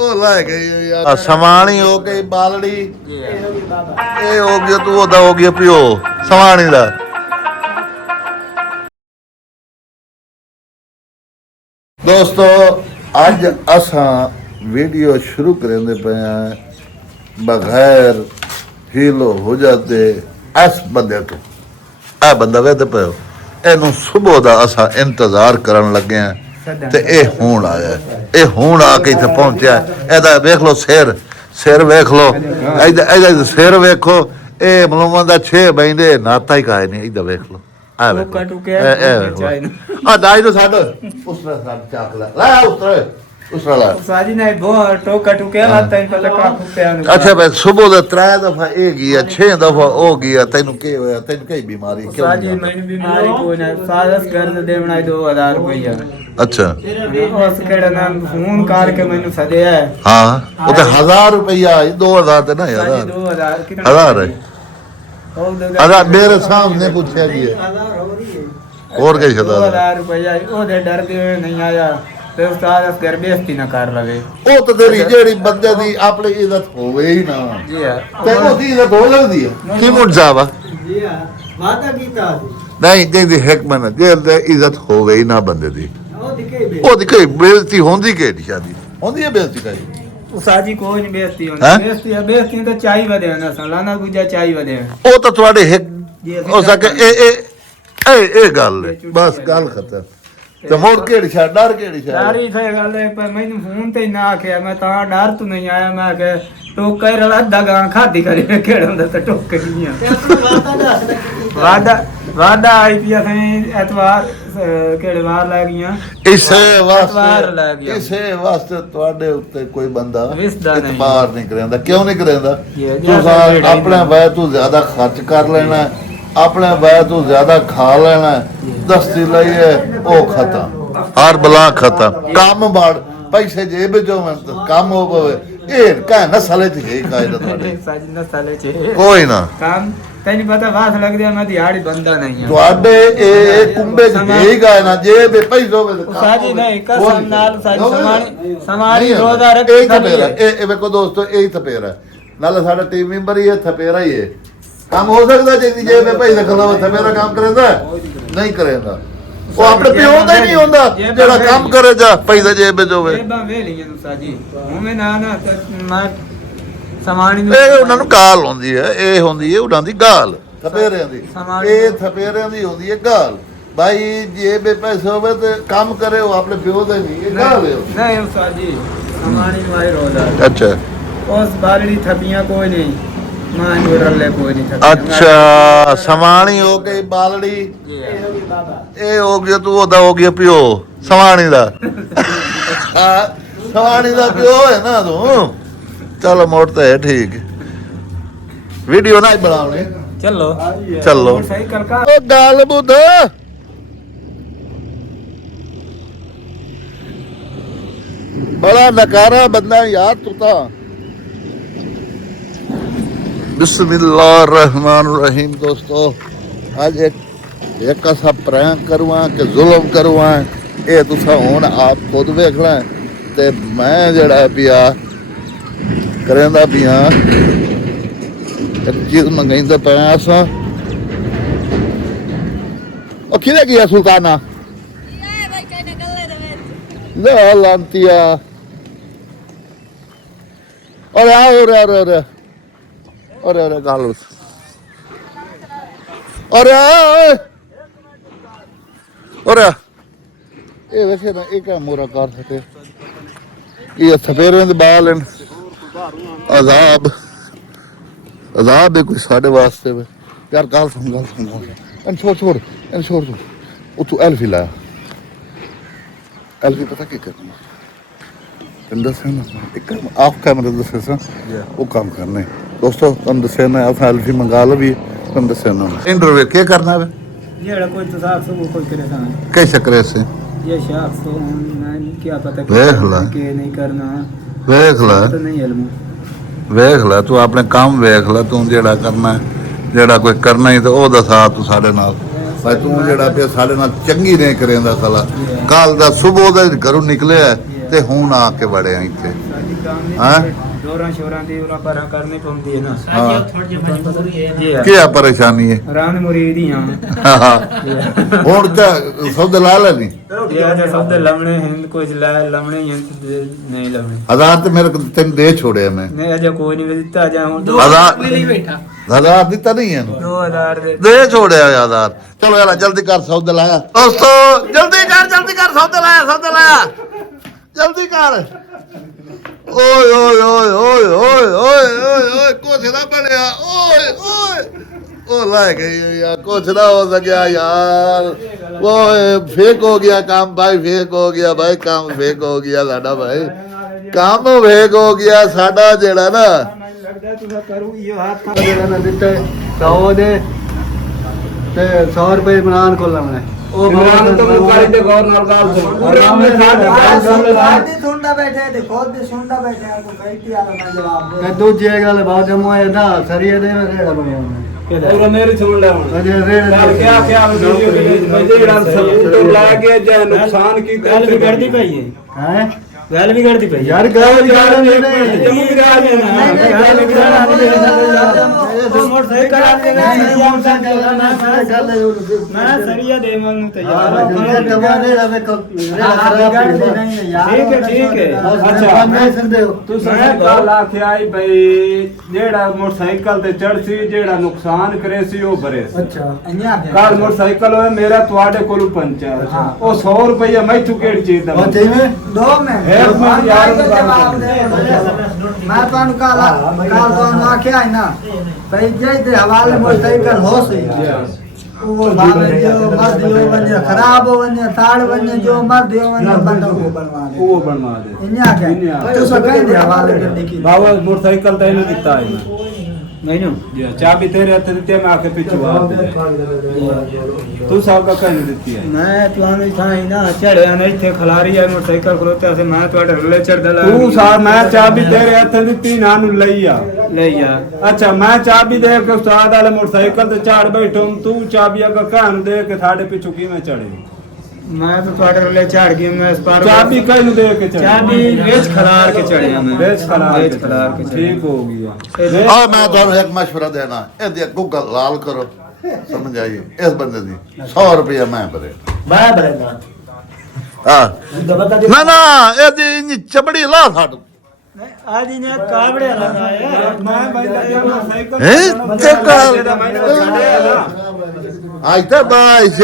ਉਹ ਲੈ ਗਈ ਯਾਰ ਸਮਾਣੀ ਹੋ ਗਈ ਬਾਲੜੀ ਇਹ ਹੋ ਗਿਆ ਤੂੰ ਉਹਦਾ ਹੋ ਗਿਆ ਪਿਓ ਸਮਾਣੀ ਦਾ। ਦੋਸਤੋ ਅੱਜ ਅਸਾਂ ਵੀਡੀਓ ਸ਼ੁਰੂ ਕਰਦੇ ਪਏ ਆ ਬਗੈਰ ਹੀਲੋ ਹੋ ਜਾਂਦੇ ਇਸ ਬੰਦੇ ਤੋਂ। ਇਹ ਬੰਦਾ ਵੇਖਦੇ ਪਏ ਇਹਨੂੰ ਸਵੇਰ ਦਾ ਅਸਾਂ ਇੰਤਜ਼ਾਰ ਕਰਨ ਲੱਗੇ ਆ ਤੇ ਇਹ ਹੁਣ ਆਇਆ। ਇਹ ਹੁਣ ਆ ਕੇ ਇੱਥੇ ਪਹੁੰਚਿਆ। ਇਹਦਾ ਵੇਖ ਲਓ ਸਿਰ ਵੇਖ ਲਓ ਇਹਦਾ ਸਿਰ ਵੇਖੋ। ਇਹ ਮਲੂਮਾਂ ਦਾ 6 ਬੈਂਦੇ ਨਾਤਾ ਹੀ ਕਾਇ ਨਹੀਂ। ਇਹਦਾ ਵੇਖ ਲਓ ਆ ਵੇਖੋ ਆ ਦਾਈ ਨੂੰ ਛੱਡ ਉਸ ਤਰ੍ਹਾਂ ਛੱਡ ਚੱਕ ਲੈ ਉਸ ਤਰ੍ਹਾਂ ਸਾਜੀ ਨੇ ਬਹੁਤ ਟੋਕਾ ਟੁਕਿਆ ਲਾਤਾ ਹੀ ਪਤਾ ਕਾ ਕੁੱਤਿਆਂ ਨੂੰ। ਅੱਛਾ ਬਈ ਸਵੇਰ ਦਾ 3 ਦਫਾ ਇਹ ਗਿਆ 6 ਦਫਾ ਉਹ ਗਿਆ। ਤੈਨੂੰ ਕੀ ਹੋਇਆ? ਤੈਨੂੰ ਕਈ ਬਿਮਾਰੀ ਕਿਉਂ? ਸਾਜੀ ਮੈਨੂੰ ਬਿਮਾਰੀ ਕੋਈ ਨਾ ਸਾਰਸ ਕਰ ਦੇ ਬਣਾਈ 2000 ਰੁਪਇਆ। ਅੱਛਾ ਉਸ ਕਿਹੜਾ ਨਾਮ ਫੋਨ ਕਰਕੇ ਮੈਨੂੰ ਸਦਿਆ। ਹਾਂ ਉਹ ਤਾਂ 1000 ਰੁਪਇਆ 2000 ਤੇ ਨਾ ਯਾਰ 2000 ਕਿੰਨਾ 1000 ਹੈ। ਅਦਾ ਮੇਰੇ ਸਾਹਮਣੇ ਪੁੱਛਿਆ ਜੀ ਹੋਰ ਕਈ 2000 ਰੁਪਇਆ ਉਹਦੇ ਡਰ ਦੇ ਨਹੀਂ ਆਇਆ ਤੇ ਉਸਤਾਦ ਅਸਗਰ ਬੇਇੱਜ਼ਤੀ ਨਾ ਕਰ ਲਵੇ। ਉਹ ਤਾਂ ਤੇਰੀ ਜਿਹੜੀ ਬੰਦੇ ਦੀ ਆਪਣੀ ਇੱਜ਼ਤ ਹੋਵੇ ਹੀ ਨਾ ਜੀ ਹਾਂ ਤੇ ਉਹਦੀ ਇੱਜ਼ਤ ਹੋ ਲੱਗਦੀ ਹੈ ਕੀ ਮੁੱਢ ਜਾਵਾ ਜੀ ਹਾਂ ਵਾਦਾ ਕੀਤਾ ਨਹੀਂ ਕਹਿੰਦੀ ਹਕਮਤ ਜੇ ਇੱਜ਼ਤ ਹੋਵੇ ਹੀ ਨਾ ਬੰਦੇ ਦੀ ਉਹਦੀ ਕੋਈ ਬੇਇੱਜ਼ਤੀ ਹੁੰਦੀ ਕਿਹੜੀ ਸ਼ਾਦੀ ਹੁੰਦੀ ਹੈ ਬੇਇੱਜ਼ਤੀ ਕਰੀ ਸਾਜੀ ਕੋਈ ਨਹੀਂ ਬੇਇੱਜ਼ਤੀ ਹੁੰਦੀ। ਬੇਇੱਜ਼ਤੀ ਤਾਂ ਚਾਹੀ ਵਧਿਆ ਨਾ ਸਲਾਨਾ ਗੁਜਾ ਚਾਹੀ ਵਧਿਆ। ਉਹ ਤਾਂ ਤੁਹਾਡੇ ਹੋ ਸਕੇ ਇਹ ਗੱਲ ਹੈ ਬਸ ਗੱਲ ਖਤਮ। ਤੇ ਮੋੜ ਕਿਹੜੀ ਛੱਡ ਡਰ ਕਿਹੜੀ ਛੱਡ ਡਰ ਵੀ ਫੇਰ ਗੱਲ ਹੈ ਪਰ ਮੈਨੂੰ ਫੋਨ ਤੇ ਨਾ ਆਖਿਆ ਮੈਂ ਤਾਂ ਡਰ ਤੂੰ ਨਹੀਂ ਆਇਆ। ਮੈਂ ਕਿ ਟੋਕਾ ਰਲਾ ਦਗਾ ਖਾਦੀ ਕਰੇ ਕਿਹੜਾ ਹੁੰਦਾ ਤਾਂ ਟੋਕ ਨਹੀਂ ਆ ਵਾਦਾ ਆਈ ਪੀ ਅਸੀਂ ਐਤਵਾਰ ਕਿਹੜੇ ਵਾਰ ਲੈ ਗਈਆਂ ਇਸੇ ਵਾਸਤੇ ਤੁਹਾਡੇ ਉੱਤੇ ਕੋਈ ਬੰਦਾ ਇਤਬਾਰ ਨਹੀਂ ਕਰਿੰਦਾ। ਕਿਉਂ ਨਹੀਂ ਕਰਿੰਦਾ? ਤੂੰ ਆਪਣੇ ਵੈ ਤੂੰ ਜ਼ਿਆਦਾ ਖਰਚ ਕਰ ਲੈਣਾ ਆਪਣੇ ਵੈ ਤੂੰ ਜ਼ਿਆਦਾ ਖਾ ਲੈਣਾ ਦਸਤੀ ਲਈਏ ਉਹ ਖਤਮ ਹਰ ਬਲਾ ਖਤਮ ਕੰਮ ਬਾੜ ਪੈਸੇ ਜੇਬ ਵਿੱਚੋਂ ਕੰਮ ਹੋ ਪਵੇ ਇਹ ਕਹ ਨਸਲੇ ਚ ਹੈ ਕਾਇਦਾ ਤੁਹਾਡੇ ਸਾਜੀ ਨਸਲੇ ਚ ਕੋਈ ਨਾ ਕੰਮ ਤੈਨੂੰ ਪਤਾ ਵਾਸ ਲੱਗਦੀ ਮੈਂ ਦਿਹਾੜੀ ਬੰਦਾ ਨਹੀਂ ਆ ਤੁਹਾਡੇ ਇਹ ਕੁੰਬੇ ਚ ਹੈ ਗਾਇ ਨਾ ਜੇਬ ਪੈਸੇ ਹੋਵੇ ਸਾਜੀ ਨਹੀਂ ਕਸਮ ਨਾਲ ਸਾਜੀ ਸਮਾਰੀ ਰੋਜ਼ਾ ਰੱਖ ਇਹ ਵੇਖੋ ਦੋਸਤੋ ਇਹ ਥਪੇਰਾ ਨਾਲੇ ਸਾਡਾ ਟੀਮ ਮੈਂਬਰ ਹੀ ਇਹ ਥਪੇਰਾ ਹੀ ਹੈ। ਕੰਮ ਹੋ ਸਕਦਾ ਜੇ ਜੇਬ ਵਿੱਚ ਪੈਸੇ ਰੱਖਣਾ ਵਾ ਮੇਰਾ ਕੰਮ ਕਰੇਗਾ ਨਹੀਂ ਕਰੇਗਾ। ਉਹ ਆਪਣੇ ਪਿਓ ਦਾ ਹੀ ਨਹੀਂ ਹੁੰਦਾ ਜਿਹੜਾ ਕੰਮ ਕਰੇ ਜਾ ਪੈਸਾ ਜੇਬ ਵਿੱਚ ਹੋਵੇ। ਜੇਬਾਂ ਵੇਲੀਆਂ ਨੂੰ ਸਾਜੀ ਉਵੇਂ ਨਾ ਮੈਂ ਸਮਾਣੀ ਨੂੰ ਇਹ ਉਹਨਾਂ ਨੂੰ ਗਾਲ ਹੁੰਦੀ ਹੈ। ਇਹ ਹੁੰਦੀ ਹੈ ਉਹਨਾਂ ਦੀ ਗਾਲ ਥਪੇਰਿਆਂ ਦੀ। ਇਹ ਥਪੇਰਿਆਂ ਦੀ ਹੁੰਦੀ ਹੈ ਗਾਲ। ਭਾਈ ਜੇਬ ਵਿੱਚ ਪੈਸੇ ਹੋਵੇ ਤੇ ਕੰਮ ਕਰੇ ਉਹ ਆਪਣੇ ਪਿਓ ਦਾ ਨਹੀਂ ਇਹ ਗਾਲ ਹੈ ਨਹੀਂ ਸਾਜੀ ਸਮਾਣੀ ਨੂੰ ਆਈ ਰੋਜ਼ਾ। ਅੱਛਾ ਉਸ ਬਾਲੜੀ ਥਪੀਆਂ ਕੋਈ ਨਹੀਂ ਅੱਛਾ ਸਮਾਣੀ ਹੋ ਗਈ ਬਾਲੜੀ ਇਹ ਹੋ ਗਿਆ ਤੂੰ ਉਹਦਾ ਹੋ ਗਿਆ ਪਿਓ ਸਮਾਣੀ ਦਾ ਸਮਾਣੀ ਦਾ ਪਿਓ ਹੈ ਨਾ ਤੂੰ। ਚਲੋ ਮੋੜ ਤਾਂ ਹੈ ਠੀਕ ਵੀਡੀਓ ਨਾ ਬਣਾਉਣੀ ਚਲੋ ਉਹ ਗੱਲ ਬੁੱਧ ਬੜਾ ਨਕਾਰਾ ਬੰਦਾ ਯਾਰ ਤੂੰ ਤਾਂ। बिस्मिल्लाहिर्रहमानिर्रहीम दोस्तों आज एक ऐसा प्रैंक करवा कि जुल्म करवा ये तुसा हुण आप खुद वेखना ते मैं जड़ा पिया करेंदा पिया एक चीज मंगाईंदा पिया असां ओ किधर गया सुल्ताना ले लांतिया और अरे गालू अरे ये वैसे ना एक मोरा कर सके ये सफेरे दे बाल अजाब है कोई साढ़े वास्ते यार गाल सुन इन छोड़ तू एल्फी लाया एल्फी पता क्या करना आप कैमरे दसे वो काम करने दोस्तों तुम दसे ना एल्फी मंगा लो भी तुम दसे ना इंटरव्यू क्या करना है ये कोई तो साफ सब कोई करे था कैसे करे से ये शख्स तो क्या पता कि नहीं करना देख ला तो नहीं इल्म ਵੇਖ ਲੈ ਤੂੰ ਆਪਣੇ ਕੰਮ ਵੇਖ ਲੈ ਤੂੰ ਜਿਹੜਾ ਕਰਨਾ ਜਿਹੜਾ ਕੋਈ ਕਰਨਾ ਹੀ ਤੇ ਉਹ ਦੱਸਾ ਤੂੰ ਸਾਡੇ ਨਾਲ ਭਾਈ ਤੂੰ ਜਿਹੜਾ ਪਿਆ ਸਾਡੇ ਨਾਲ ਚੰਗੀ ਨਹੀਂ ਕਰੇਂਦਾ ਸਾਲਾ ਕੱਲ ਦਾ ਸਵੇਰ ਦਾ ਘਰੋਂ ਨਿਕਲਿਆ ਤੇ ਹੁਣ ਆ ਕੇ ਵੜੇ ਆ ਇੱਥੇ ਸਾਡੀ ਕੰਮ ਹਾਂ? ਨਹੀਂ ਦੋਰਾਂ ਸ਼ੋਰਾਂ ਦੀ ਉਹਨਾਂ ਪਰਾਂ ਕਰਨੀ ਪੈਂਦੀ ਹੈ ਨਾ ਹਾਂ ਥੋੜੀ ਜਿਹੀ ਮਜਬੂਰੀ ਹੈ ਜੀ ਕੀ ਆ ਪਰੇਸ਼ਾਨੀ ਹੈ ਰਾਨ ਮੁਰੀਦੀ ਹਾਂ ਹੁਣ ਤਾਂ ਸੌਦੇ ਲਾ ਲੈਣੀ ਇਹ ਅਜੇ ਸਭ ਦੇ ਲਵਣੇ ਹਨ ਕੁਝ ਲੈ ਲਵਣੇ ਹੀ ਹਨ ਤੇ ਨਹੀਂ ਲਵਣੇ ਹਜ਼ਾਰ ਤੇ ਮੇਰੇ ਕੋਲ ਤੈਨੂੰ ਦੇ ਛੋੜਿਆ ਮੈਂ ਨਹੀਂ ਅਜੇ ਕੋਈ ਨਹੀਂ ਦਿੱਤਾ ਜਾਂ ਹੁਣ ਹਜ਼ਾਰ ਲਈ ਬੈਠਾ ਹਜ਼ਾਰ ਦਿੱਤਾ ਨਹੀਂ ਹੈ 2000 ਦੇ ਛੋੜਿਆ ਹਜ਼ਾਰ ਚਲੋ ਯਾਰ ਜਲਦੀ ਕਰ ਸੌਦੇ ਲਾਇਆ ਦੋਸਤੋ ਜਲਦੀ ਕਰ ਸੌਦੇ ਲਾਇਆ ਜਲਦੀ ਕਰ ਓਏ ਓਏ ਓਏ ਓਏ ਓਏ ਓਏ ਓਏ ਓਏ ਕੁਛ ਨਾ ਬਣਿਆ ਓਏ ਓਏ ਉਹ ਲੈ ਗਈ ਯਾਰ ਕੁਛ ਨਾ ਹੋ ਸਕਿਆ ਯਾਰ ਓਏ ਫੇਕ ਹੋ ਗਿਆ ਕੰਮ ਭਾਈ ਫੇਕ ਹੋ ਗਿਆ ਭਾਈ ਕੰਮ ਫੇਕ ਹੋ ਗਿਆ ਸਾਡਾ ਭਾਈ ਕੰਮ ਫੇਕ ਹੋ ਗਿਆ ਸਾਡਾ ਜਿਹੜਾ ਨਾ ਲੱਗਦਾ ਤੁਸੀਂ ਕਰੂ ਇਹ ਹੱਥ ਜਿਹੜਾ ਨਾ ਦਿੱਤੇ 100 ਦੇ ਤੇ 100 ਰੁਪਏ ਬਣਾਉਣ ਕੋ ਲਾਉਣਾ ਉਹ ਇਮਰਾਨ ਤੋਂ ਮੁਕਾਰੀ ਤੇ ਗੌਰ ਨਾਲ ਗੱਲ ਸੁਣ ਆਰਾਮ ਨਾਲ ਸਾਡੀ ਸੁਣਦਾ ਬੈਠੇ ਤੇ ਖੁਦ ਦੀ ਸੁਣਦਾ ਬੈਠੇ ਕੋ ਕਹੀਤੀ ਆ ਮੈਂ ਜਵਾਬ ਦੇ ਤੇ ਦੂਜੀ ਗੱਲ ਬਾਅਦ ਮੋਏ ਦਾ ਸਰੀਏ ਦੇ ਰੇੜਾ ਬਣਿਆ ਹੁੰਦਾ ਉਹ ਮੇਰੀ ਸੁਣ ਲੈ ਹੁਣ ਅਜੇ ਰੇੜਾ ਯਾਰ ਕਿਆ ਵੀਡੀਓ ਦੇ ਵਿੱਚ ਜਿਹੜਾ ਸਭ ਤੋਂ ਲਾ ਕੇ ਜੇ ਨੁਕਸਾਨ ਕੀਤਾ ਗੱਲ ਵੀ ਕਰਦੀ ਪਈ ਹੈ ਗੱਲ ਵੀ ਕਰਦੀ ਪਈ ਯਾਰ ਗੱਲ ਵੀ ਕਰਦੀ ਨਹੀਂ ਜਮੂ ਗਿਰਾ ਦੇ ਨਾ ਗੱਲ ਵੀ ਕਰਦੀ ਮੋਟਰਸਾਈਕਲ ਆ ਮੈਂ ਸਰੀਆ ਦੇਵਾਂ ਨੂੰ ਤਿਆਰ ਠੀਕ ਹੈ ਅੱਛਾ ਤੂੰ ਮੈਂ ਗੱਲ ਆਖਿਆ ਹੀ ਬਈ ਜਿਹੜਾ ਮੋਟਰਸਾਈਕਲ ਤੇ ਚੜ ਸੀ ਜਿਹੜਾ ਨੁਕਸਾਨ ਕਰੇ ਸੀ ਉਹ ਭਰੇ ਸੀ ਅੱਛਾ ਇੰਨਾ ਕੱਲ ਮੋਟਰਸਾਈਕਲ ਹੋਇਆ ਮੇਰਾ ਤੁਹਾਡੇ ਕੋਲ ਪੰਚਰ ਉਹ 100 ਰੁਪਏ ਮੈਥੋਂ ਕਿਹੜੀ ਚੀਜ਼ ਦਾ ਦੋ ਮਿੰਟ ਇੱਕ ਮਿੰਟ ਯਾਰ ਨੂੰ ਜਵਾਬ ਦੇ ਮੈਂ ਤੁਹਾਨੂੰ ਕੱਲ ਤੁਹਾਨੂੰ ਆਖਿਆ ਹੈ ਨਾ ਭਈ ਜੇ ਦੇ ਹਵਾਲੇ ਮੋਟਰਸਾਈਕਲ ਹੋ ਸਹੀ ਉਹ ਬਾਲੇ ਜੋ ਮਰ ਦਿਓ ਵਨੇ ਖਰਾਬ ਹੋ ਵਨੇ ਤਾੜ ਵਨੇ ਜੋ ਮਰ ਦਿਓ ਵਨੇ ਬੰਦਾ ਉਹ ਬਣਵਾ ਦੇ ਉਹ ਬਣਵਾ ਦੇ ਇੰਨਾ ਕਿ ਤੂੰ ਸਭ ਕਹਿੰਦੇ ਹਵਾਲੇ ਕਰਨੇ ਕੀ ਬਾਬਾ ਮੋਟਰਸਾਈਕਲ ਤਾਂ ਇਹਨੂੰ ਦਿੱਤਾ ਹੈ ਮੈਨੂੰ ਜੀ ਚਾਬੀ ਤੇਰੇ ਹੱਥ ਦਿੱਤੀ ਮੈਂ ਆਕੇ ਪਿੱਛੇ ਵਾਰ ਦੇ ਤੂੰ ਸਭ ਦਾ ਕਹਿ ਦਿੱਤੀ ਹੈ ਮੈਂ ਤੁਹਾਨੂੰ ਥਾਂ ਹੀ ਨਾ ਝੜਿਆ ਨੇ ਇੱਥੇ ਖਲਾਰੀ ਆ ਮੋਟਰਸਾਈਕਲ ਖਲੋਤੇ ਸੀ ਮੈਂ ਤੁਹਾਡੇ ਰਲੇ ਚੜਦਾ ਲਾ ਤੂੰ ਸਾਰ ਮੈਂ ਚਾਬੀ ਤੇਰੇ ਹੱਥ ਦਿੱਤੀ ਨਾ ਨੂੰ ਲਈ ਆ ਲਈ ਆ ਅੱਛਾ ਮੈਂ ਚਾਬੀ ਦੇ ਕੇ ਉਸਤਾਦ ਵਾਲੇ ਮੋਟਰਸਾਈਕਲ ਤੇ ਝਾੜ ਬੈਠੋ ਤੂੰ ਚਾਬੀ ਅਗਾ ਕਾਨ ਦੇ ਕੇ ਸਾਡੇ ਪਿੱਛੋਂ ਕਿਵੇਂ ਚੜੇ ਮੈਂ ਤਾਂ ਤੁਹਾਡੇ ਰਲੇ ਝੜ ਗਿਆ ਮੈਂ ਇਸ ਪਾਰ ਚਾਬੀ ਕਈ ਨੂੰ ਦੇ ਕੇ ਚੜੇ ਚਾਬੀ ਵਿੱਚ ਖਲਾਰ ਕੇ ਚੜਿਆ ਮੈਂ ਵਿੱਚ ਖਲਾਰ ਵਿੱਚ ਖਲਾਰ ਕੇ ਚੜਿਆ। ਠੀਕ ਹੋ ਗਿਆ ਆ ਮੈਂ ਤੁਹਾਨੂੰ ਇੱਕ ਮਸ਼ਵਰਾ ਦੇਣਾ ਇਹਦੀ ਗੂਗਲ ਲਾਲ ਕਰੋ ਸਮਝ ਆਈਏ ਇਸ ਬੰਦੇ ਦੀ 100 ਰੁਪਏ ਮੈਂ ਭਰੇ ਮੈਂ ਬਰੇਗਾ ਹਾਂ ਨਾ ਇਹਦੀ ਚਪੜੀ ਲਾ ਛੱਡ ਆਦੀ ਨੇ ਕਾਬੜੇ ਲਗਾਇਆ ਮੈਂ ਬੈਠਾ ਤੇ ਮੋਟਰਸਾਈਕਲ ਹੈਂ? ਤੇ ਕਰ। ਛੱਡਿਆ ਨਾ ਅੱਜ ਤਾਂ ਬਾਈਸ਼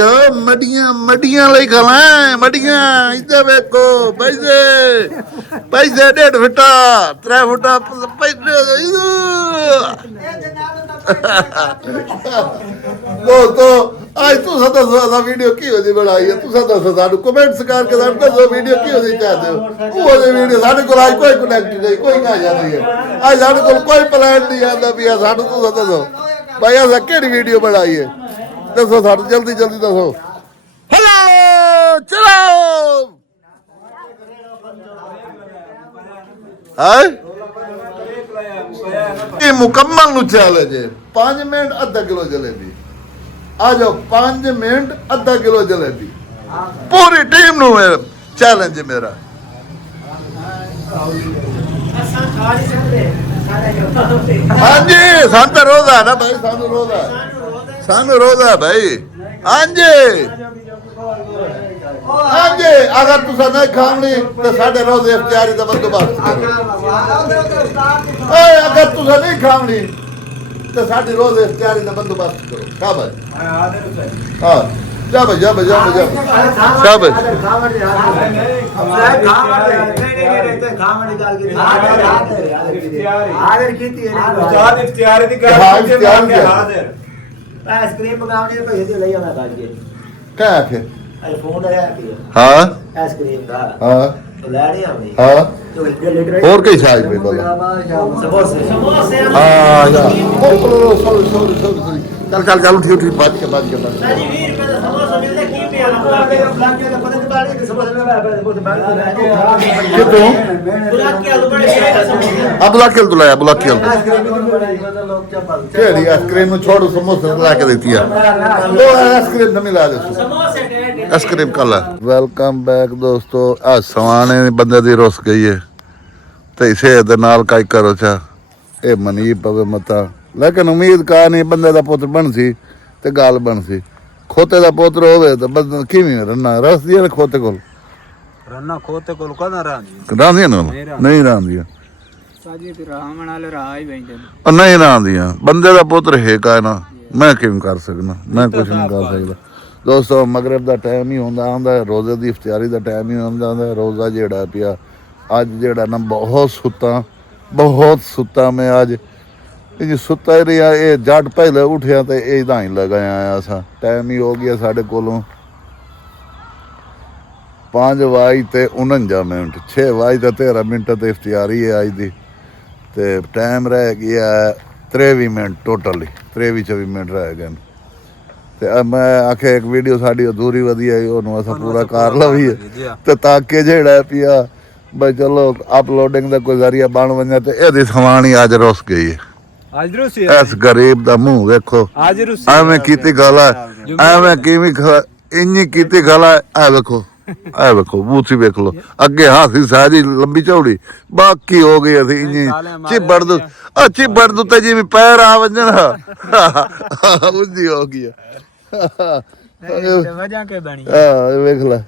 ਮੱਡੀਆਂ ਲਈ ਖਲਾ ਮੱਡੀਆਂ ਇੱਥੇ ਵੇਖੋ ਪੈਸੇ 1.5 ਫੁੱਟਾ 3 ਫੁੱਟਾ ਦੋਸਤੋ ਅੱਜ ਤੁਸੀਂ ਦੱਸੋ ਵੀਡੀਓ ਕੀ ਹੋਦੀ ਬਣਾਈ ਹੈ ਤੁਸੀਂ ਦੱਸੋ ਸਾਨੂੰ ਕਮੈਂਟਸ ਕਰਕੇ ਸਾਨੂੰ ਦੱਸੋ ਵੀਡੀਓ ਕੀ ਹੋਦੀ ਚਾਹਦੇ ਹੋ ਉਹ ਵੀਡੀਓ ਸਾਡੇ ਕੋਲ ਅੱਜ ਕੋਈ ਕਨੈਕਟ ਨਹੀਂ ਕੋਈ ਕਾਜਾ ਨਹੀਂ ਹੈ ਅੱਜ ਸਾਡੇ ਕੋਲ ਕੋਈ ਪਲਾਨ ਨਹੀਂ ਆਉਂਦਾ ਵੀ ਆ ਸਾਨੂੰ ਤੁਸੀਂ ਦੱਸੋ ਭਾਈ ਆ ਕਿਹੜੀ ਵੀਡੀਓ ਬਣਾਈ ਹੈ ਦੱਸੋ ਸਾਨੂੰ ਜਲਦੀ ਦੱਸੋ ਹੈਲੋ ਚਲੋ ਹਾਂ ਇਹ ਮੁਕੰਮਲ ਨੂੰ ਚੈਲੰਜ ਹੈ 5 ਮਿੰਟ ਅੱਧਾ ਕਿਲੋ ਜਲੇਬੀ ਆ ਜਾਓ 5 ਮਿੰਟ ਅੱਧਾ ਕਿਲੋ ਜਲੇਬੀ ਪੂਰੀ ਟੀਮ ਨੂੰ ਚੈਲੰਜ ਹੈ ਮੇਰਾ ਹਾਂਜੀ ਸਾਨੂੰ ਤਾਂ ਰੋਜ਼ਾ ਨਾ ਭਾਈ ਸਾਨੂੰ ਰੋਜ਼ਾ ਭਾਈ ਹਾਂਜੀ ਅਗਰ ਤੁਸੀਂ ਨਹੀਂ ਖਾਣੀ ਤਾਂ ਸਾਡੇ ਰੋਜ਼ੇ ਇਫਤਾਰੀ ਦਾ ਬੰਦੋਬਸਤ ਕਰੋ ਓਏ ਅਗਰ ਤੁਸੀਂ ਨਹੀਂ ਖਾਣੀ ਤਾਂ ਸਾਡੇ ਰੋਜ਼ੇ ਇਫਤਾਰੀ ਦਾ ਬੰਦੋਬਸਤ ਕਰੋ ਸ਼ਾਬਾਸ਼ ਹਾਂ ਸ਼ਾਬਾਸ਼ ਸ਼ਾਬਾਸ਼ ਉਸਤਾਦ ਇਖਤਿਆਰੀ ਦੀ ਗੱਲ ਪਿੱਛੇ ਮਾਰ ਕੇ ਹਾਜ਼ਰ ਆਈਸਕ੍ਰੀਮ ਪਕਾਉਣੀ ਹੈ ਭਈ ਤੇ ਲਈ ਆਉਣਾ ਕੱਢ ਕੇ ਕਹਿ ਆਖੇ ਆਈਫੋਨ ਆਇਆ ਕੀ ਹਾਂ ਆਈਸਕ੍ਰੀਮ ਦਾ ਹਾਂ तो ਲੈਣੇ ਆਵੇਂ ਹਾਂ तो लीटर ਹੋਰ ਕੀ ਸਾਈਜ਼ ਪੇ ਬੋਲਾ समोसे ਹਾਂ ਯਾਰ ਸੌਰੀ ਚੱਲ ਉਠੀ ਬਾਤ ਕੇ जी 20 रुपए ਦਾ ਸਮੋਸਾ ਮਿਲਦਾ ਕੀ ਪਿਆ ਬਲਾਕੇ ਦਾ ਪਤਾ ਨਹੀਂ ਬਾੜੀ ਦੇ ਸਮੋਸੇ ਮੈਂ ਬਹੁਤ ਕਿਤੋਂ ਬਲਾਕੇ ਆਲੂ ਬੜੇ ਪਿਆ ਸਮੋਸੇ ਬੁਲਾਕੇਲ ਤੋਂ ਲਾਇਆ ਬੁਲਾਕੇਲ ਤੋਂ ਆਈਸਕ੍ਰੀਮ ਬੜੇ ਲੋਕ ਚੱਪਲ ਕਿਹੜੀ ਆਈਸਕ੍ਰੀਮ ਨੂੰ ਛੋੜ ਸਮੋਸੇ ਲਾ ਕੇ ਦਿੱਤੀ ਆ ਉਹ ਆਈਸਕ੍ਰੀਮ ਨਵੀਂ ਲਾ ਦੇ समोसे ਆਈਸਕ੍ਰੀਮ ਕਾਲਾ ਵੈਲਕਮ ਬੈਕ ਦੋਸਤੋ ਆ ਸਵਾਣੇ ਬੰਦੇ ਦੀ ਰੁੱਸ ਗਈ ਹੈ ਤੇ ਇਸੇ ਦੇ ਨਾਲ ਕਾਈ ਕਰੋ ਚਾ ਇਹ ਮਨੀਬ ਪਵੇ ਮਤਾ ਲੇਕਿਨ ਉਮੀਦ ਕਾ ਨਹੀਂ ਬੰਦੇ ਦਾ ਪੁੱਤਰ ਬਣ ਸੀ ਤੇ ਗੱਲ ਬਣ ਸੀ ਖੋਤੇ ਦਾ ਪੁੱਤਰ ਹੋਵੇ ਤਾਂ ਬੰਦਾ ਕਿਵੇਂ ਰੰਨਾ ਰਸਦੀ ਹੈ ਖੋਤੇ ਕੋਲ ਰੰਨਾ ਖੋਤੇ ਕੋਲ ਕਦਾ ਰਾਂਦੀ ਰਾਂਦੀਆਂ ਨਾ ਨਹੀਂ ਰਾਂਦੀਆਂ ਸਾਜੀ ਤੇ ਰਾਮ ਨਾਲ ਰਾਹ ਹੀ ਬੈਂਦੇ ਉਹ ਨਹੀਂ ਰਾਂਦੀਆਂ ਬੰਦੇ ਦਾ ਪੁੱਤਰ ਹੈ ਕਾ ਨਾ ਮੈਂ ਕਿਵੇਂ ਕਰ ਸਕਦਾ ਮੈਂ ਕੁਝ ਨਹੀਂ ਕਰ ਸਕਦਾ ਦੋਸਤੋ ਮਗਰਿਬ ਦਾ ਟਾਈਮ ਹੀ ਹੁੰਦਾ ਰੋਜ਼ੇ ਦੀ ਇਫਤਾਰੀ ਦਾ ਟਾਈਮ ਹੀ ਹੁੰਦਾ ਰੋਜ਼ਾ ਜਿਹੜਾ ਪਿਆ ਅੱਜ ਜਿਹੜਾ ਨਾ ਬਹੁਤ ਸੁੱਤਾ ਮੈਂ ਅੱਜ ਇਹ ਸੁੱਤਾ ਹੀ ਰਿਹਾ ਇਹ ਜੱਟ ਪਹਿਲੇ ਉਠਿਆ ਤੇ ਇਹਦਾ ਹੀ ਲਗਾਇਆ ਆਇਆ ਸਾਂ ਟਾਈਮ ਹੀ ਹੋ ਗਿਆ ਸਾਡੇ ਕੋਲੋਂ 5:49 6:13 ਤੇ ਇਫਤਾਰੀ ਹੈ ਅੱਜ ਦੀ ਤੇ ਟਾਈਮ ਰਹਿ ਗਿਆ 23 ਮਿੰਟ ਟੋਟਲੀ 23-24 ਮਿੰਟ ਰਹਿ ਗਏ ਤੇ ਮੈਂ ਆਖਿਆ ਇੱਕ ਵੀਡੀਓ ਸਾਡੀ ਅਧੂਰੀ ਵਧੀਆ ਉਹਨੂੰ ਅਸਾਂ ਪੂਰਾ ਕਰ ਲਵੀਏ ਤੇ ਤਾਂ ਕਿ ਜਿਹੜਾ ਪਿਆ ਬਈ ਚਲੋ ਅਪਲੋਡਿੰਗ ਦਾ ਕੋਈ ਜ਼ਰੀਆ ਬਣ ਵੰਜਾ ਤੇ ਇਹਦੀ ਸਵਾਣੀ ਅੱਜ ਰੁੱਸ ਗਈ ਹੈ ਅੱਜ ਰੂਸੀ ਇਸ ਗਰੀਬ ਦਾ ਮੂੰਹ ਵੇਖੋ ਅੱਜ ਰੂਸੀ ਐਵੇਂ ਕੀਤੀ ਗੱਲ ਐਵੇਂ ਕਿਵੇਂ ਇੰਨੀ ਕੀਤੀ ਗੱਲ ਐ ਵੇਖੋ ਬੂਥੀ ਵੇਖ ਲੋ ਅੱਗੇ ਹਾਸੀ ਸਾਜੀ ਲੰਬੀ ਚੌੜੀ ਬਾਕੀ ਹੋ ਗਈ ਅਸੀਂ ਇੰਨੀ ਚਿਬੜ ਦੂ ਤੇ ਜਿਵੇਂ ਪੈਰ ਆ ਵੰਜਣ ਉਦੀ ਹੋ ਗਈ ਵਜ੍ਹਾ ਕੇ ਬਣੀ ਵੇਖ ਲੈ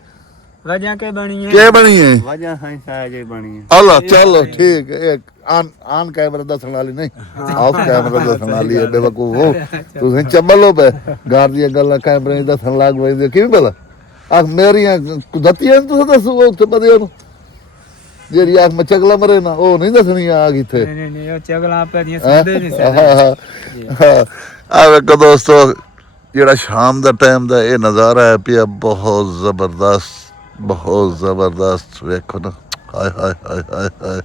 ਵਜ੍ਹਾ ਕੇ ਬਣੀ ਹੈ ਕੀ ਬਣੀ ਹੈ ਵਜ੍ਹਾ ਹੈ ਸਾਜ ਬਣੀ ਹੈ ਅੱਲਾ ਚਲੋ ਠੀਕ ਹੈ ਆਨ ਕੈਮਰਾ ਦੱਸਣ ਵਾਲੀ ਨਹੀਂ ਆਫ ਕੈਮਰਾ ਦੱਸਣ ਵਾਲੀ ਹੈ ਬੇਵਕੂਫ ਤੁਸੀਂ ਚੱਬਲੋ ਪਏ ਘਰ ਦੀਆਂ ਗੱਲਾਂ ਕੈਮਰੇ ਦੱਸਣ ਲੱਗ ਪਏ ਕਿਵੇਂ ਭਲਾ ਆ ਮੇਰੀਆਂ ਦੱਤੀਆਂ ਤੁਸੀਂ ਦੱਸੋ ਉੱਥੇ ਪਤਾ ਉਹਨੂੰ ਜਿਹੜੀ ਆਖ ਮੈਂ ਚਗਲਾ ਮਰੇ ਨਾ ਉਹ ਨਹੀਂ ਦੱਸਣੀ ਆ ਗਈ ਇੱਥੇ ਨਹੀਂ ਉਹ ਚਗਲਾ ਆਪੇ ਦੀਆਂ ਸੁਣਦੇ ਨਹੀਂ ਆ ਵੇਖੋ ਦੋਸਤੋ ਜਿਹੜਾ ਸ਼ਾਮ ਦਾ ਟਾਈਮ ਦਾ ਇਹ ਨਜ਼ਾਰਾ ਹੈ ਪਿਆ ਬਹੁਤ ਜ਼ਬਰਦਸਤ ਵੇਖੋ ਨਾ ਹਾਏ ਹਾਏ ਹਾਏ ਹਾਏ ਹਾਏ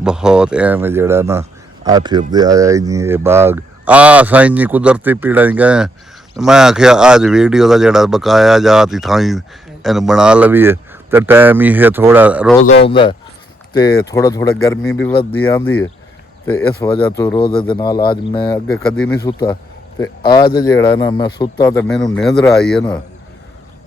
ਬਹੁਤ ਐਵੇਂ ਜਿਹੜਾ ਨਾ ਆ ਫਿਰਦੇ ਆਇਆ ਇੰਨੀ ਇਹ ਬਾਗ ਆ ਸਾਈਨੀ ਕੁਦਰਤੀ ਪੀੜਾ ਹੀ ਗਏ ਮੈਂ ਆਖਿਆ ਅੱਜ ਵੀਡੀਓ ਦਾ ਜਿਹੜਾ ਬਕਾਇਆ ਜਾਤ ਹੀ ਥਾਈ ਇਹਨੂੰ ਬਣਾ ਲਵੀਏ ਤੇ ਟਾਈਮ ਹੀ ਇਹ ਥੋੜਾ ਰੋਜ਼ਾ ਹੁੰਦਾ ਤੇ ਥੋੜਾ ਗਰਮੀ ਵੀ ਵੱਧਦੀ ਆਂਦੀ ਹੈ ਤੇ ਇਸ ਵਜ੍ਹਾ ਤੋਂ ਰੋਜ਼ੇ ਦੇ ਨਾਲ ਅੱਜ ਮੈਂ ਅੱਗੇ ਕਦੀ ਨਹੀਂ ਸੁੱਤਾ ਤੇ ਅੱਜ ਜਿਹੜਾ ਨਾ ਮੈਂ ਸੁੱਤਾ ਤੇ ਮੈਨੂੰ ਨੀਂਦਰ ਆਈ ਹੈ ਨਾ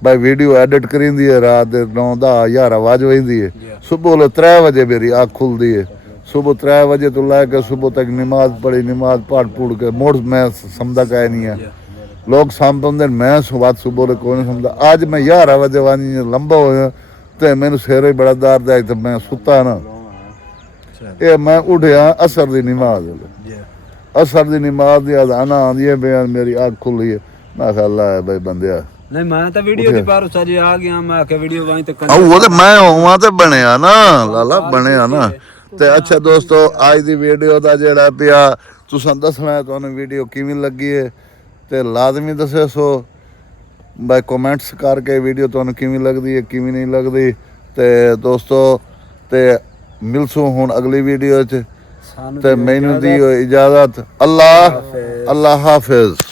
ਬਾਈ ਵੀਡੀਓ ਐਡਿਟ ਕਰੀਂਦੀ ਹੈ ਰਾਤ ਦੇ 9 10 11 ਵਜ ਵਜਦੀ ਹੈ ਸੁਬਹ 3 ਵਜੇ ਮੇਰੀ ਅੱਖ ਖੁੱਲਦੀ ਹੈ ਸੁਬਹ 3 ਵਜੇ ਤੋਂ ਲੈ ਕੇ ਸੁਬਹ ਤੱਕ ਨਮਾਜ਼ ਪੜ੍ਹੀ ਨਮਾਜ਼ ਪੜ ਕੇ ਮੁੜ ਮੈਂ ਸਮਝਦਾ ਕਹੇ ਨਹੀਂ ਹੈ ਲੋਕ ਸੰਭਾਉਂਦੇ ਮੈਂ ਸੁਬਹ ਦੇ ਕੋਈ ਨਹੀਂ ਸਮਝਦਾ ਅੱਜ ਮੈਂ 11 ਵਜੇ ਵਾਨੀ ਲੰਬਾ ਹੋਇਆ ਤੇ ਮੈਨੂੰ ਸਿਰੇ ਬੜਾ ਦਰਦ ਹੈ ਤੇ ਮੈਂ ਸੁੱਤਾ ਨਾ ਇਹ ਮੈਂ ਉੱਠਿਆ ਅਸਰ ਦੀ ਨਮਾਜ਼ ਦੀ ਅਜ਼ਾਨ ਆਉਂਦੀ ਹੈ ਮੇਰੀ ਅੱਖ ਖੁੱਲੀ ਹੈ ਮੈਂ ਕਿਹਾ ਅੱਲਾ ਹੈ ਬਈ ਬੰਦਿਆ ਨਹੀਂ ਮੈਂ ਤਾਂ ਵੀਡੀਓ ਦੀ ਪਰ ਸਜੇ ਆ ਗਿਆ ਮੈਂ ਆਖਿਆ ਵੀਡੀਓ ਵਾਂ ਤੇ ਉਹ ਤੇ ਮੈਂ ਹੋਵਾਂ ਤੇ ਬਣਿਆ ਨਾ ਲਾਲਾ ਬਣਿਆ ਨਾ ਤੇ ਅੱਛਾ ਦੋਸਤੋ ਅੱਜ ਦੀ ਵੀਡੀਓ ਦਾ ਜਿਹੜਾ ਪਿਆ ਤੁਸੀਂ ਦੱਸਣਾ ਤੁਹਾਨੂੰ ਵੀਡੀਓ ਕਿਵੇਂ ਲੱਗੀ ਹੈ ਤੇ ਲਾਜ਼ਮੀ ਦੱਸਿਓ ਸੋ ਬਾਈ ਕਮੈਂਟਸ ਕਰਕੇ ਵੀਡੀਓ ਤੁਹਾਨੂੰ ਕਿਵੇਂ ਲੱਗਦੀ ਹੈ ਕਿਵੇਂ ਨਹੀਂ ਲੱਗਦੀ ਤੇ ਦੋਸਤੋ ਤੇ ਮਿਲਸੂ ਹੁਣ ਅਗਲੀ ਵੀਡੀਓ 'ਚ ਤੇ ਮੈਨੂੰ ਦੀ ਇਜਾਜ਼ਤ ਅੱਲਾ ਹਾਫਿਜ਼।